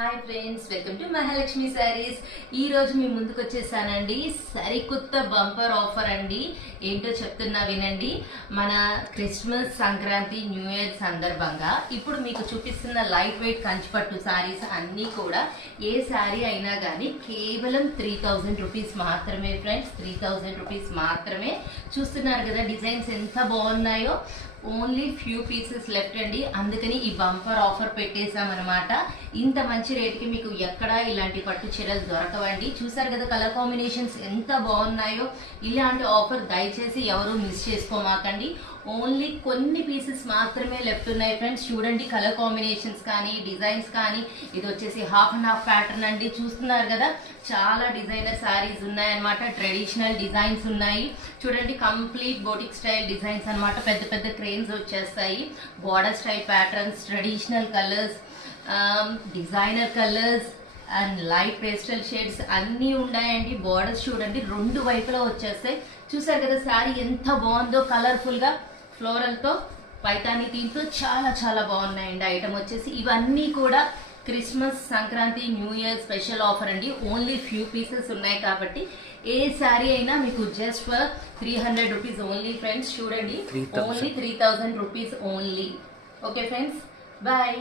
Hi friends, welcome to Mahalakshmi saris. ఈ రోజు మీ ముందుకు వచ్చేసానండి. సరికొత్త బంపర్ ఆఫర్ అండి. ఏంటో చెప్తున్నా వినండి. మన క్రిస్మస్, సంక్రాంతి, న్యూ ఇయర్ సందర్భంగా ఇప్పుడు మీకు చూపిస్తున్న లైట్ వెయిట్ కంచిపట్టు శారీస్ అన్నీ కూడా ఏ శారీ అయినా కానీ కేవలం 3000 రూపీస్ మాత్రమే ఫ్రెండ్స్. 3000 రూపీస్ మాత్రమే. చూస్తున్నారు కదా డిజైన్స్ ఎంత బాగున్నాయో. ఓన్లీ ఫ్యూ పీసెస్ లెఫ్ట్ అండి. అందుకని ఈ బంపర్ ఆఫర్ పెట్టేశామన్నమాట. ఇంత మంచి రేట్కి మీకు ఎక్కడా ఇలాంటి పట్టు చీరలు దొరకవండి. చూసారు కదా కలర్ కాంబినేషన్స్ ఎంత బాగున్నాయో. ఇలాంటి ఆఫర్ దయచేసి ఎవరు మిస్ చేసుకోమాకండి. ఓన్లీ కొన్ని పీసెస్ మాత్రమే లెఫ్ట్ ఉన్నాయి ఫ్రెండ్స్. చూడండి కలర్ కాంబినేషన్స్ కానీ డిజైన్స్ కానీ. ఇది వచ్చేసి హాఫ్ అండ్ హాఫ్ ప్యాటర్న్ అండి. చూస్తున్నారు కదా చాలా డిజైనర్ శారీస్ ఉన్నాయన్నమాట. ట్రెడిషనల్ డిజైన్స్ ఉన్నాయి. చూడండి కంప్లీట్ బోటిక్ స్టైల్ డిజైన్స్ అనమాట. పెద్ద పెద్ద క్రేన్స్ వచ్చేస్తాయి. Border style patterns, traditional colours, designer colours and light pastel shades అన్నీ ఉన్నాయండి. బార్డర్స్ చూడండి రెండు వైపులా వచ్చేస్తాయి. చూసారు కదా శారీ ఎంత బాగుందో. కలర్ఫుల్ గా ఫ్లోరల్ తో పైతాని దీంతో చాలా చాలా బాగున్నాయండి. ఐటమ్ వచ్చేసి ఇవన్నీ కూడా Christmas, Sankranti, new year special offer అండి. ఓన్లీ ఫ్యూ పీసెస్ ఉన్నాయి కాబట్టి ఏ శారీ అయినా మీకు just for 300 rupees only friends. చూడండి only 3000 rupees only. Okay friends, bye.